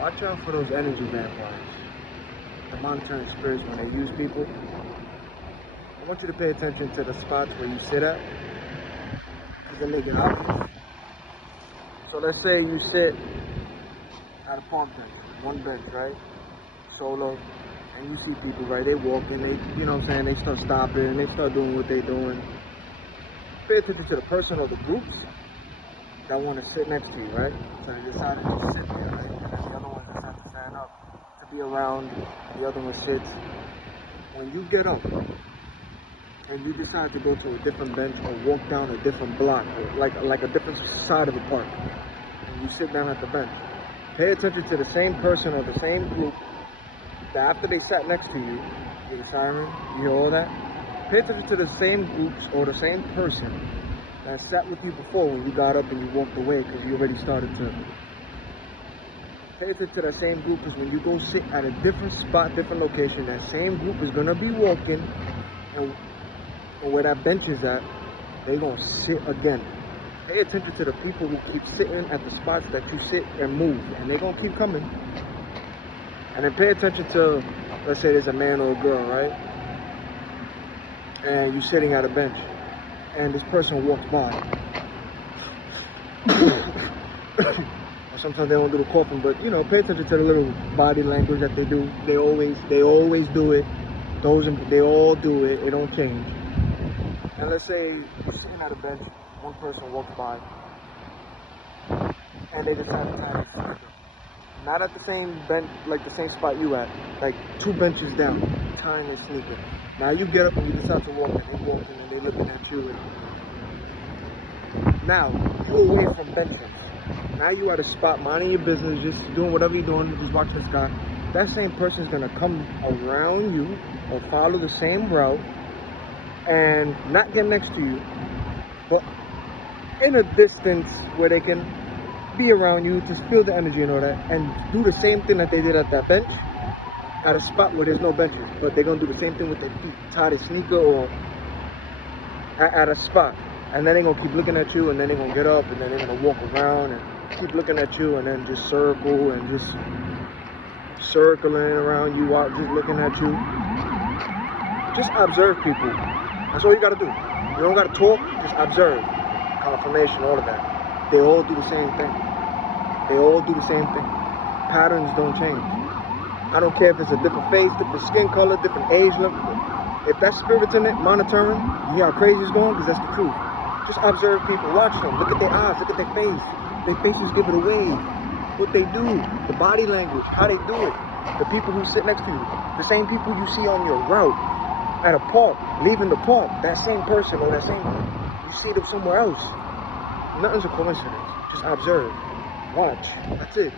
Watch out for those energy vampires, the monitoring spirits when they use people. I want you to pay attention to the spots where you sit at, because they make it obvious. So let's say you sit at a park bench, one bench, right? Solo, and you see people, right? They walking, they, you know what I'm saying? They start stopping, they start doing what they doing. Pay attention to the person or the groups that want to sit next to you, right? So they decided to sit there, right? And then the other ones decide to stand up to be around. The other one sits. When you get up and you decide to go to a different bench or walk down a different block, or like a different side of the park, and you sit down at the bench, pay attention to the same person or the same group that after they sat next to you, you hear the siren, you hear all that. Pay attention to the same groups or the same person that sat with you before when you got up and you walked away because you already started to. Pay attention to that same group, because when you go sit at a different spot, different location, that same group is gonna be walking, and where that bench is at, they gonna sit again. Pay attention to the people who keep sitting at the spots that you sit and move, and they gonna keep coming. And then pay attention to, let's say there's a man or a girl, right? And you're sitting at a bench, and this person walks by. Or sometimes they don't do the coughing, but you know, pay attention to the little body language that they do. They always do it. They all do it. It don't change. And let's say you're sitting at a bench, one person walks by, and they decide to tie their sneaker. Not at the same bench, like the same spot you at, like 2 benches down, tying their sneaker. Now you get up and you decide to walk, and they walking and they looking at you. And now you away from benches. Now you at a spot, minding your business, just doing whatever you're doing, just watching the sky. That same person is gonna come around you or follow the same route and not get next to you, but in a distance where they can be around you, just feel the energy and all that, and do the same thing that they did at that bench at a spot where there's no benches, but they're gonna do the same thing with their feet, tie their sneaker or at a spot, and then they're gonna keep looking at you, and then they're gonna get up, and then they're gonna walk around and keep looking at you, and then just circle and just circling around you, just looking at you. Just observe people. That's all you gotta do. You don't gotta talk, just observe. Confirmation, all of that. They all do the same thing. They all do the same thing. Patterns don't change. I don't care if it's a different face, different skin color, different age level. If that spirit's in it, monitoring, you hear how crazy it's going, because that's the truth. Just observe people, watch them, look at their eyes, look at their face. Their faces give it away. What they do, the body language, how they do it. The people who sit next to you, the same people you see on your route at a park, leaving the park, that same person or that same, you see them somewhere else. Nothing's a coincidence. Just observe, watch. That's it.